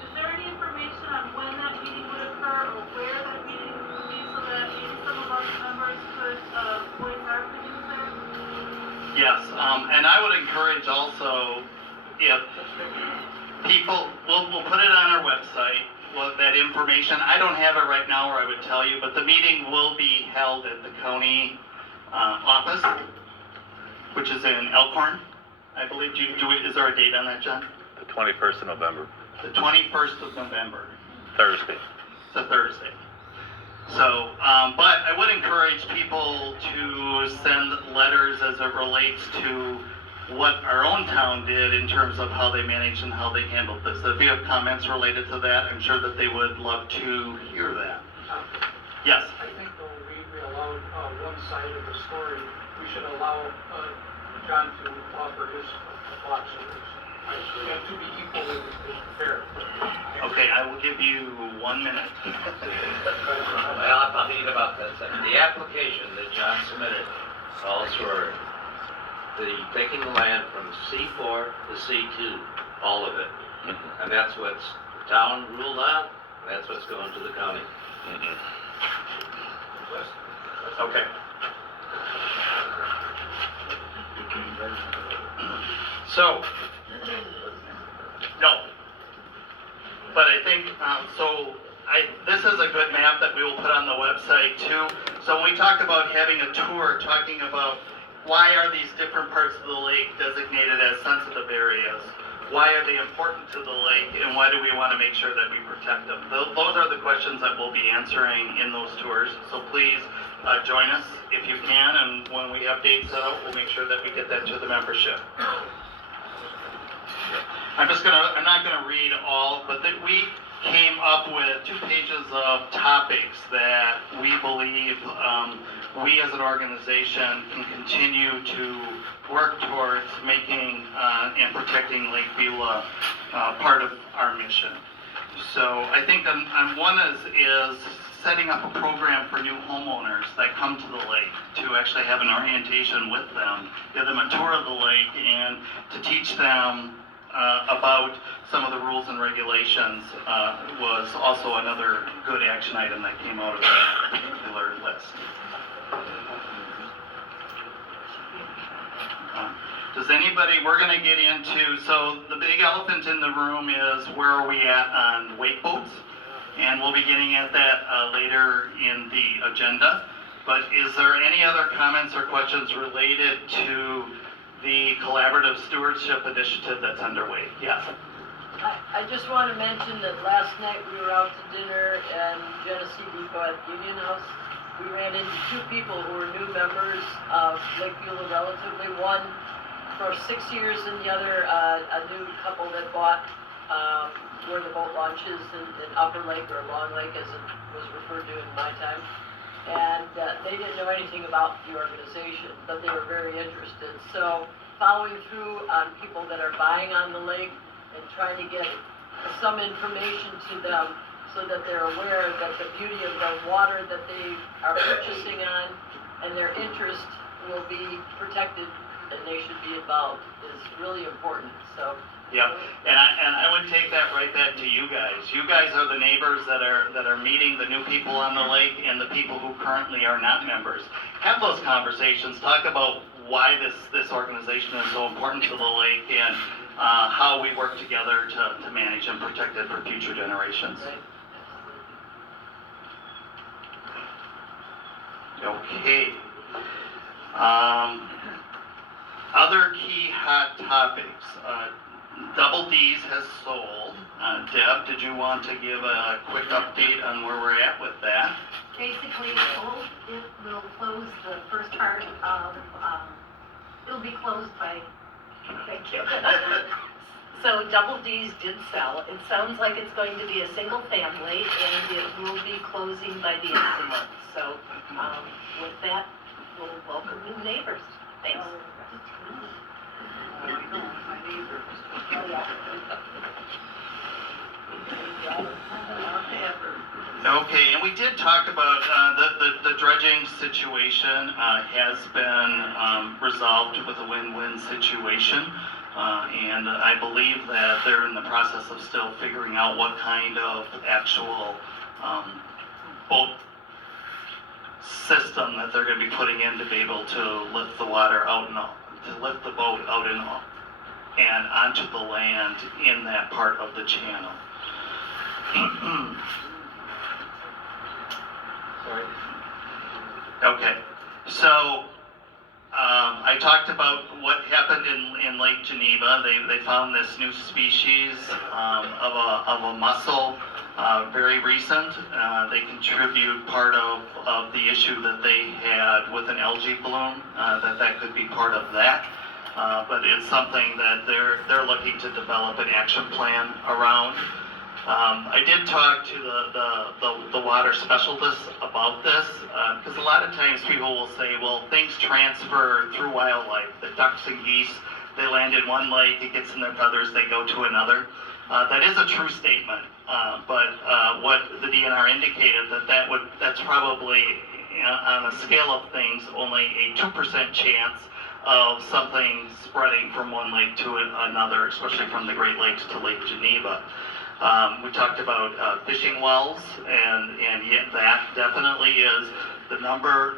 Is there any information on when that meeting would occur or where that meeting would be so that maybe some of us members could voice our opinions there? Yes, and I would encourage also if people, we'll put it on our website, that information. I don't have it right now or I would tell you, but the meeting will be held at the county office, which is in Elkhorn, I believe. Is there a date on that, John? The 21st of November. The 21st of November. Thursday. It's a Thursday. So, but I would encourage people to send letters as it relates to what our own town did in terms of how they managed and how they handled this. If you have comments related to that, I'm sure that they would love to hear that. Yes? I think though we allowed one side of the story, we should allow John to offer his thoughts on this. And to be equal and fair. Okay, I will give you 1 minute. Well, I'll need about that second. The application that John submitted calls for taking the land from C4 to C2, all of it. Mm-hmm. And that's what's the town ruled on, and that's what's going to the county. Mm-hmm. Okay. So, no. But I think, this is a good map that we will put on the website too. So when we talk about having a tour, talking about why are these different parts of the lake designated as sensitive areas? Why are they important to the lake, and why do we want to make sure that we protect them? Those are the questions that we'll be answering in those tours. So please join us if you can, and when we have dates set out, we'll make sure that we get that to the membership. I'm not gonna read all, but that we came up with 2 pages of topics that we believe we as an organization can continue to work towards making and protecting Lake Beulah part of our mission. So I think one is setting up a program for new homeowners that come to the lake to actually have an orientation with them, give them a tour of the lake, and to teach them about some of the rules and regulations was also another good action item that came out of that particular list. Does anybody, we're gonna get into, so the big elephant in the room is where are we at on wake boats? And we'll be getting at that later in the agenda. But is there any other comments or questions related to the collaborative stewardship initiative that's underway? Yes. I just want to mention that last night we were out to dinner in Genesee Depot at Union House. We ran into 2 people who were new members of Lake Beulah relatively. One for 6 years and the other a new couple that bought where the boat launches in Upper Lake or Long Lake as it was referred to in my time. And they didn't know anything about the organization, but they were very interested. So following through on people that are buying on the lake and trying to get some information to them so that they're aware that the beauty of the water that they are purchasing on and their interest will be protected and they should be involved is really important. So. Yep, and I would take that right back to you guys. You guys are the neighbors that are meeting the new people on the lake and the people who currently are not members. Have those conversations. Talk about why this organization is so important to the lake and how we work together to manage and protect it for future generations. Okay. Other key hot topics. Double D's has sold. Deb, did you want to give a quick update on where we're at with that? Basically, it will close the first part of, it'll be closed by, thank you. So Double D's did sell. It sounds like it's going to be a single family and it will be closing by the end of the month. So with that, we'll welcome new neighbors. Thanks. Okay, and we did talk about the dredging situation has been resolved with a win-win situation. And I believe that they're in the process of still figuring out what kind of actual boat system that they're going to be putting in to be able to lift the water out and to lift the boat out and onto the land in that part of the channel. Okay, so I talked about what happened in Lake Geneva. They found this new species of a mussel, very recent. They contribute part of the issue that they had with an algae bloom, that could be part of that. But it's something that they're looking to develop an action plan around. I did talk to the water specialists about this, because a lot of times people will say, well, things transfer through wildlife. The ducks and geese, they land in one lake, it gets in their feathers, they go to another. That is a true statement, but what the DNR indicated that's probably, on a scale of things, only a 2% chance of something spreading from one lake to another, especially from the Great Lakes to Lake Geneva. We talked about fishing wells, and yet that definitely is the number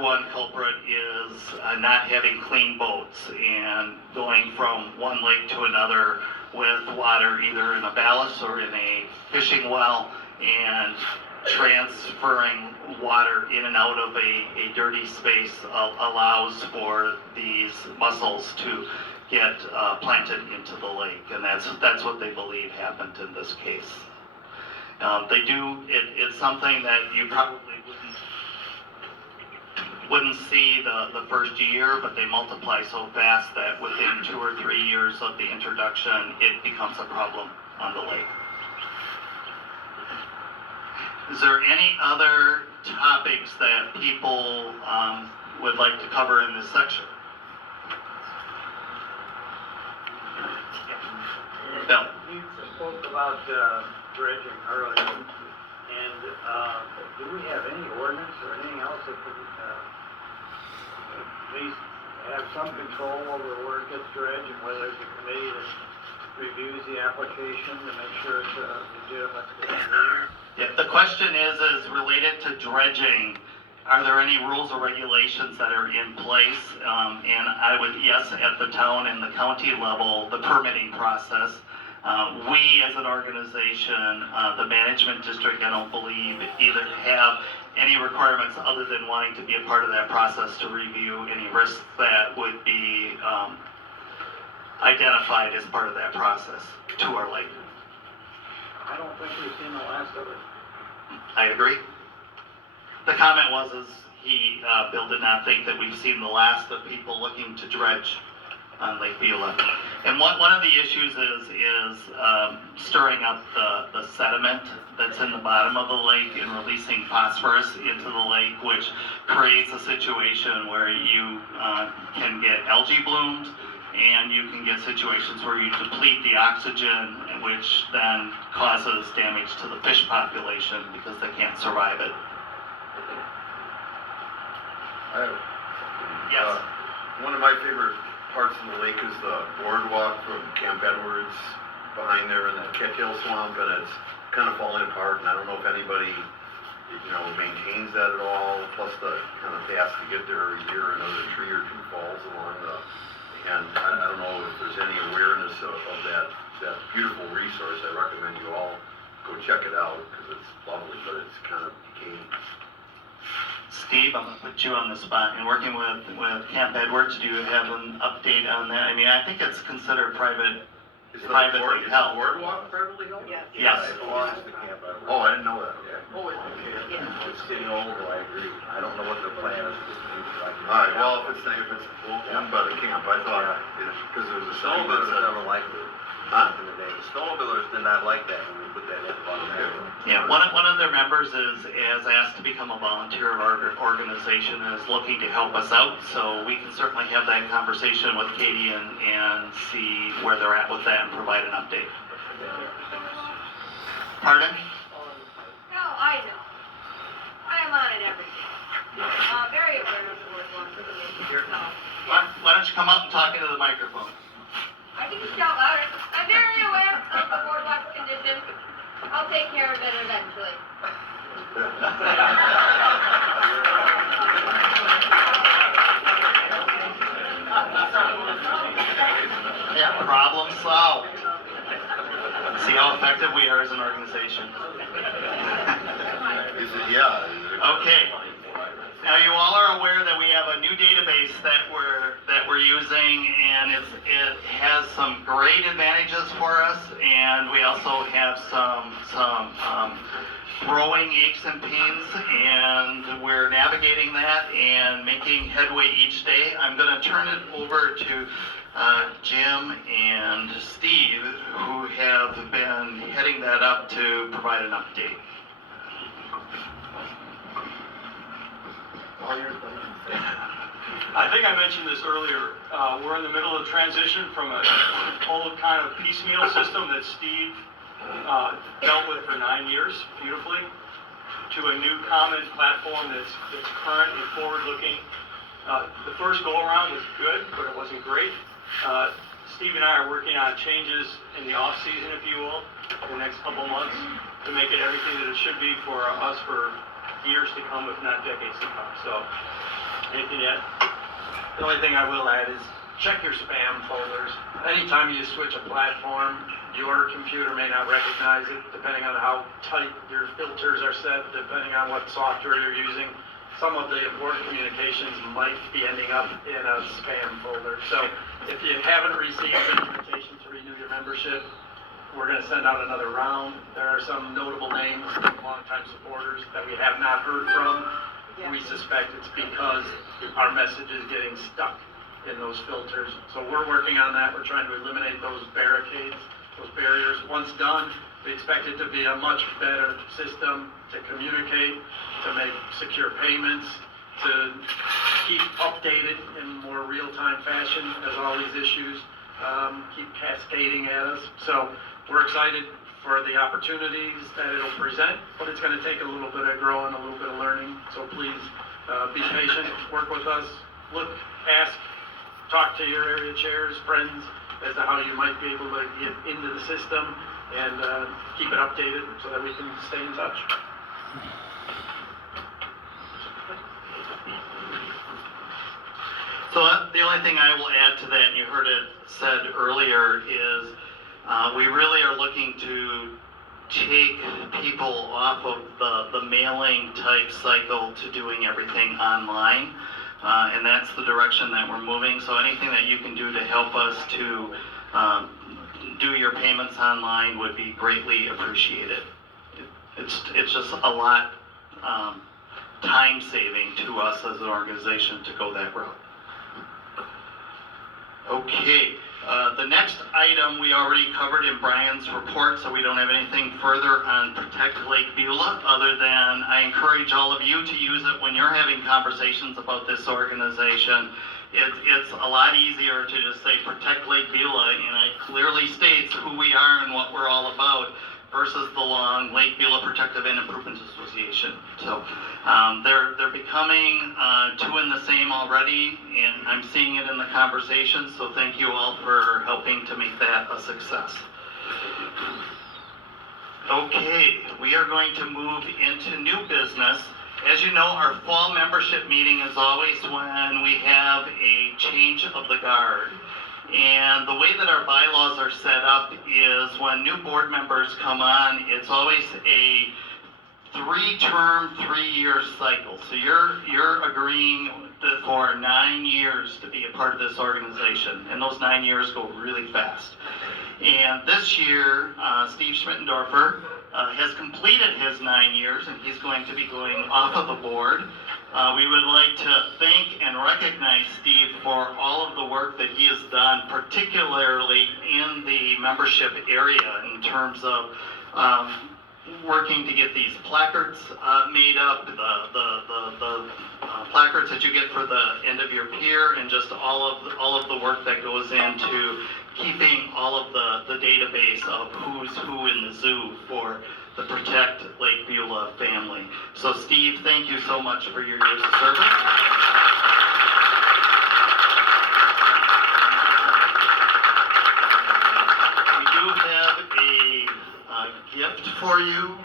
one culprit is not having clean boats and going from one lake to another with water either in a ballast or in a fishing well and transferring water in and out of a dirty space allows for these mussels to get planted into the lake, and that's what they believe happened in this case. It's something that you probably wouldn't wouldn't see the first year, but they multiply so fast that within 2 or 3 years of the introduction, it becomes a problem on the lake. Is there any other topics that people would like to cover in this section? Bill? You spoke about dredging earlier, and do we have any ordinance or anything else that could at least have some control over where it gets dredged and whether there's a committee that reviews the application to make sure it's legitimate? Yeah, the question is related to dredging. Are there any rules or regulations that are in place? And I would, yes, at the town and the county level, the permitting process. We as an organization, the management district, I don't believe either have any requirements other than wanting to be a part of that process to review any risks that would be identified as part of that process to our lake. I don't think we've seen the last of it. I agree. The comment was Bill did not think that we've seen the last of people looking to dredge on Lake Beulah. And one of the issues is stirring up the sediment that's in the bottom of the lake and releasing phosphorus into the lake, which creates a situation where you can get algae blooms, and you can get situations where you deplete the oxygen, which then causes damage to the fish population because they can't survive it. Yes. One of my favorite parts of the lake is the boardwalk from Camp Edwards behind there in that cattail swamp, and it's kind of falling apart, and I don't know if anybody, maintains that at all, plus the kind of paths to get there every year, another tree or two falls along and I don't know if there's any awareness of that beautiful resource. I recommend you all go check it out, because it's lovely, but it's kind of decaying. Steve, I'm going to put you on the spot. In working with Camp Edwards, do you have an update on that? I mean, I think it's considered privately held. Boardwalk privately held? Yes. Yes. It belongs to Camp Edwards. Oh, I didn't know that. Okay. Oh, It's getting old, I agree. I don't know what their plan is. All right, well, if it's owned by the camp, I thought, because there was a sign that said. Never liked it. Huh? In the day. The snowmobilers did not like that when we put that in on the map. Yeah, one of their members is asked to become a volunteer of our organization and is looking to help us out. So we can certainly have that conversation with Katie and see where they're at with that and provide an update. Pardon? No, I know. I am on it every day. Very aware of the boardwalk for the issue. Why don't you come up and talk into the microphone? I can just shout louder. I'm very aware of the boardwalk's condition. I'll take care of it eventually. Yeah, problem solved. See how effective we are as an organization. Okay. Now you all are aware that we have a new database that we're using, and it has some great advantages for us, and we also have some growing aches and pains, and we're navigating that and making headway each day. I'm going to turn it over to Jim and Steve, who have been heading that up to provide an update. I think I mentioned this earlier. We're in the middle of transition from an old kind of piecemeal system that Steve dealt with for 9 years beautifully, to a new common platform that's current and forward-looking. The first go-around was good, but it wasn't great. Steve and I are working on changes in the off-season, if you will, in the next couple months, to make it everything that it should be for us for years to come, if not decades to come. So, anything yet? The only thing I will add is check your spam folders. Anytime you switch a platform, your computer may not recognize it, depending on how tight your filters are set, depending on what software you're using. Some of the important communications might be ending up in a spam folder. So if you haven't received an invitation to renew your membership, we're going to send out another round. There are some notable names, longtime supporters that we have not heard from. we suspect it's because our message is getting stuck in those filters. So we're working on that. We're trying to eliminate those barricades, those barriers. Once done, we expect it to be a much better system to communicate, to make secure payments, to keep updated in more real-time fashion as all these issues keep cascading at us. So we're excited for the opportunities that it'll present, but it's going to take a little bit of growing, a little bit of learning. So please be patient, work with us, look, ask, talk to your area chairs, friends, as to how you might be able to get into the system and keep it updated so that we can stay in touch. So the only thing I will add to that, and you heard it said earlier, is we really are looking to take people off of the mailing type cycle to doing everything online. And that's the direction that we're moving. So anything that you can do to help us to do your payments online would be greatly appreciated. It's just a lot time saving to us as an organization to go that route. Okay, the next item we already covered in Brian's report, so we don't have anything further on Protect Lake Beulah, other than I encourage all of you to use it when you're having conversations about this organization. It's a lot easier to just say Protect Lake Beulah, and it clearly states who we are and what we're all about, versus the long Lake Beulah Protective and Improvement Association. So they're becoming two in the same already, and I'm seeing it in the conversation, so thank you all for helping to make that a success. Okay, we are going to move into new business. As you know, our fall membership meeting is always when we have a change of the guard. And the way that our bylaws are set up is when new board members come on, it's always a 3-term, 3-year cycle. So you're agreeing for 9 years to be a part of this organization, and those 9 years go really fast. And this year, Steve Schmittendorfer has completed his 9 years, and he's going to be going off of the board. We would like to thank and recognize Steve for all of the work that he has done, particularly in the membership area in terms of working to get these placards made up, the placards that you get for the end of your pier, and just all of the work that goes into keeping all of the database of who's who in the zoo for the Protect Lake Beulah family. So Steve, thank you so much for your years of service. We do have a gift for you.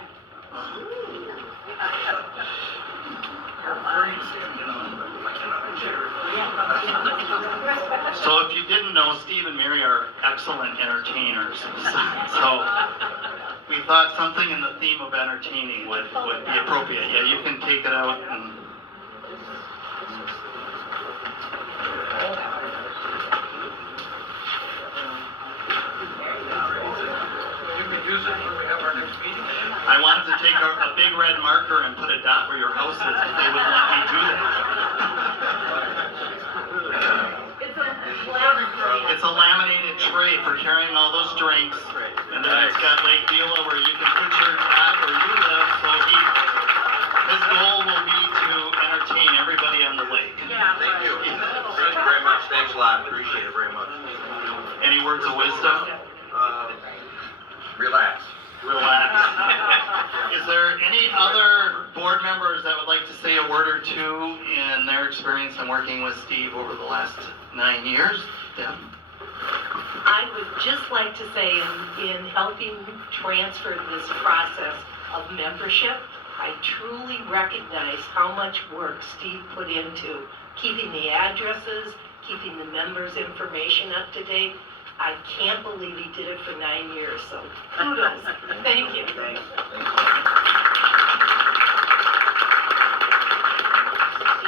So if you didn't know, Steve and Mary are excellent entertainers. So we thought something in the theme of entertaining would be appropriate. Yeah, you can take it out and... You can use it when we have our next meeting. I wanted to take a big red marker and put a dot where your house is, but they wouldn't let me do that. It's a laminated tray for carrying all those drinks, and then it's got Lake Beulah where you can put your dot where you live, so his goal will be to entertain everybody on the lake. Thank you. Thank you very much. Thanks a lot. Appreciate it very much. Any words of wisdom? Relax. Relax. Is there any other board members that would like to say a word or two in their experience in working with Steve over the last 9 years? Deb? I would just like to say in helping transfer this process of membership, I truly recognize how much work Steve put into keeping the addresses, keeping the members' information up to date. I can't believe he did it for 9 years, so kudos. Thank you. Steve,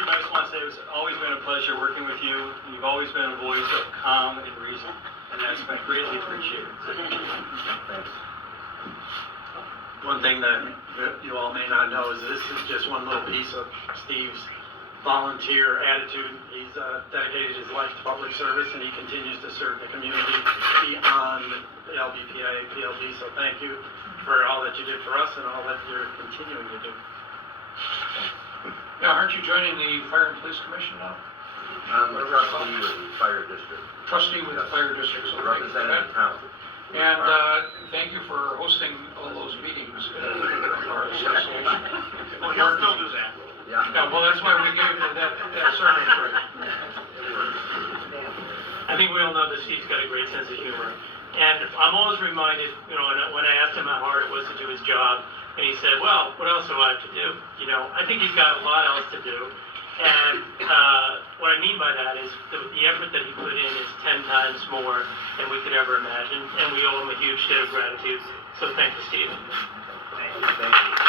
I just want to say it's always been a pleasure working with you. You've always been a voice of calm and reason, and that's been greatly appreciated. Thanks. One thing that you all may not know is this is just one little piece of Steve's volunteer attitude. He's dedicated his life to public service, and he continues to serve the community beyond the LBPIA, PLB. So thank you for all that you did for us and all that you're continuing to do. Now, aren't you joining the Fire and Police Commission now? I'm a trustee with the fire district, Trustee with the fire district, so thank you for representing that. the town. And thank you for hosting all those meetings of our association. Well, he'll still do that. Yeah. Yeah, well, that's why we gave you that service break. I think we all know that Steve's got a great sense of humor. And I'm always reminded, you know, when I asked him how hard it was to do his job, and he said, well, what else do I have to do? You know, I think he's got a lot else to do. And what I mean by that is the effort that he put in is 10 times more than we could ever imagine. And we owe him a huge debt of gratitude. So thank you, Steve. Thank you. Thank you.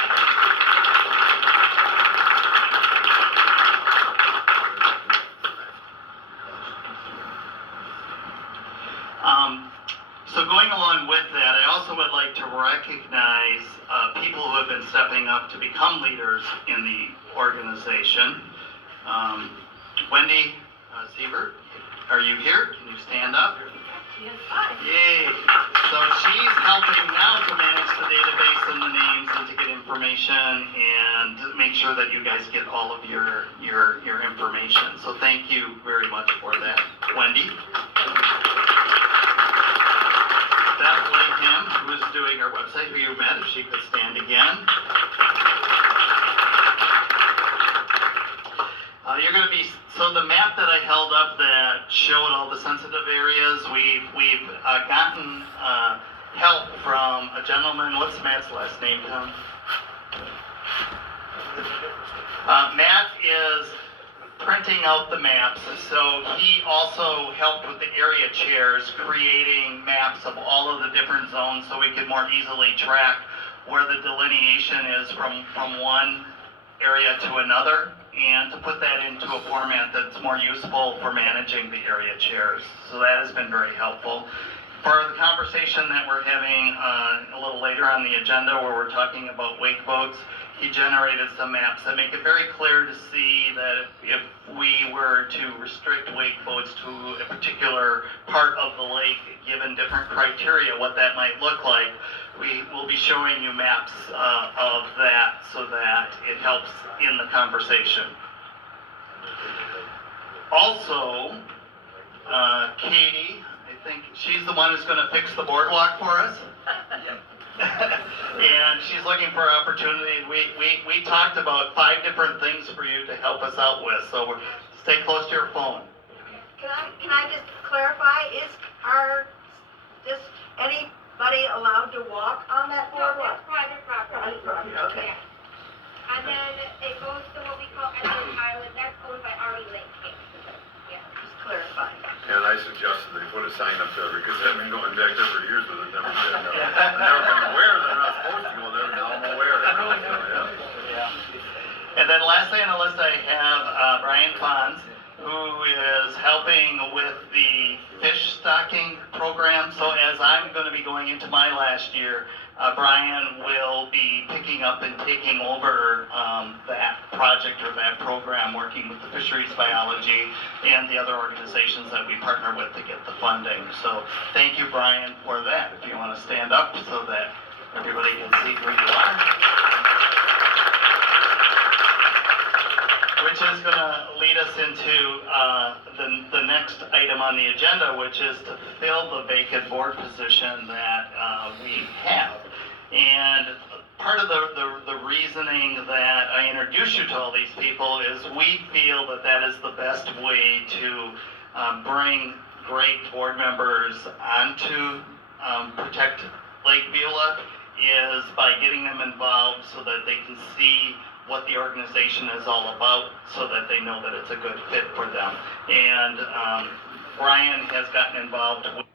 So going along with that, I also would like to recognize people who have been stepping up to become leaders in the organization. Wendy Siebert, are you here? Can you stand up? Yes, hi. Yay! So she's helping now to manage the database and the names and to get information and make sure that you guys get all of your information. So thank you very much for that, Wendy. Beth Whiteham, who is doing our website, who you met, if she could stand again. You're going to be, so the map that I held up that showed all the sensitive areas, we've gotten help from a gentleman. What's Matt's last name, Tom? Matt is printing out the maps, so he also helped with the area chairs, creating maps of all of the different zones so we could more easily track where the delineation is from one area to another, and to put that into a format that's more useful for managing the area chairs. So that has been very helpful. For the conversation that we're having a little later on the agenda, where we're talking about wake boats, he generated some maps that make it very clear to see that if we were to restrict wake boats to a particular part of the lake, given different criteria, what that might look like. We will be showing you maps of that so that it helps in the conversation. Also, Katie, I think she's the one who's going to fix the boardwalk for us. And she's looking for opportunity. We talked about 5 different things for you to help us out with, so stay close to your phone. Can I just clarify, is anybody allowed to walk on that No, boardwalk? that's private property. Private property, okay. Yeah. And then it goes to what we call Edward Island, that's owned by Army Lake. Yeah. Just clarifying. And I suggested they put a sign up there because I've been going back there for years, but I've never been. I've never been aware they're not supposed to go there, now I'm aware. And then lastly on the list I have Brian Fons, who is helping with the fish stocking program. So as I'm going to be going into my last year, Brian will be picking up and taking over that project or that program, working with the fisheries biology and the other organizations that we partner with to get the funding. So thank you, Brian, for that. If you want to stand up so that everybody can see who you are. Which is going to lead us into the next item on the agenda, which is to fill the vacant board position that we have. And part of the reasoning that I introduced you to all these people is we feel that that is the best way to bring great board members onto Protect Lake Beulah, is by getting them involved so that they can see what the organization is all about, so that they know that it's a good fit for them. And Brian has gotten involved with